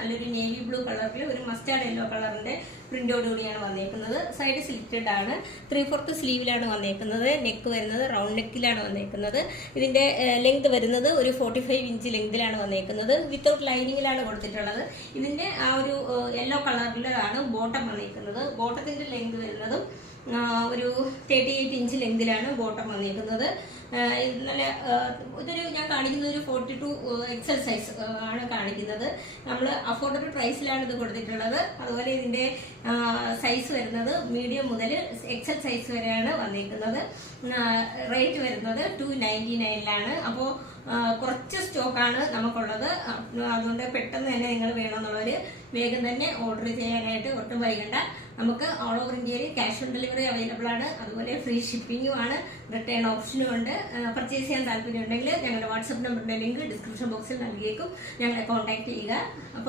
നല്ലൊരു navy blue കളറിൽ ഒരു മസ്റ്റാർഡ് യെല്ലോ കളറിന്റെ പ്രിന്റോടുകൂടിയാണ് വന്നേക്കുന്നത്. സൈഡ് സ്ലിറ്റഡ് ആണ്. 3/4 സ്ലീവിലാണ് വന്നേക്കുന്നത്. നെക്ക് വരുന്നത് റൗണ്ട് നെക്കിലാണ് വന്നേക്കുന്നത്. ഇതിന്റെ ലെങ്ത് വരുന്നത് ഒരു 45 ഇഞ്ച് ലെങ്തിലാണ് വന്നേക്കുന്നത്. വിത്തൗട്ട് ലൈനിങ്ങിലാണ് കൊടുത്തിട്ടുള്ളത്. ഇതിന്റെ ആ ഒരു യെല്ലോ കളറിലാണ് ബോട്ടം വന്നേക്കുന്നത്. ബോട്ടത്തിന്റെ ലെങ്ത് വരുന്നതും ഒരു 38 ഇഞ്ച് ലെങ്തിലാണ് ബോട്ടം വന്നിരിക്കുന്നത്. നല്ല ഇതൊരു ഞാൻ കാണിക്കുന്നത് ഒരു 42 XL സൈസ് ആണ് കാണിക്കുന്നത്. നമ്മൾ അഫോർഡബിൾ പ്രൈസിലാണ് ഇത് കൊടുത്തിട്ടുള്ളത്. അതുപോലെ ഇതിന്റെ സൈസ് വരുന്നത് മീഡിയം മുതൽ XL സൈസ് വരെയാണ് വന്നിരിക്കുന്നത്. റേറ്റ് വരുന്നത് 299 അപ്പോൾ കുറച്ച് സ്റ്റോക്കാണ് നമുക്കുള്ളത്. അതുകൊണ്ട് പെട്ടെന്ന് തന്നെ നിങ്ങൾ വേണമെന്നുള്ളവർ വേഗം തന്നെ ഓർഡർ ചെയ്യാനായിട്ട് ഒട്ടും വൈകണ്ട. നമുക്ക് ഓൾ ഓവർ ഇന്ത്യയിൽ ക്യാഷ് ഓൺ ഡെലിവറി അവൈലബിൾ ആണ്. അതുപോലെ ഫ്രീ ഷിപ്പിംഗും ആണ്. റിട്ടേൺ ഓപ്ഷനും ഉണ്ട്. പർച്ചേസ് ചെയ്യാൻ താല്പര്യം ഉണ്ടെങ്കിൽ ഞങ്ങളുടെ വാട്സപ്പ് നമ്പറിന്റെ ലിങ്ക് ഡിസ്ക്രിപ്ഷൻ ബോക്സിൽ നൽകിയേക്കും. ഞങ്ങളെ കോൺടാക്ട് ചെയ്യുക. അപ്പോൾ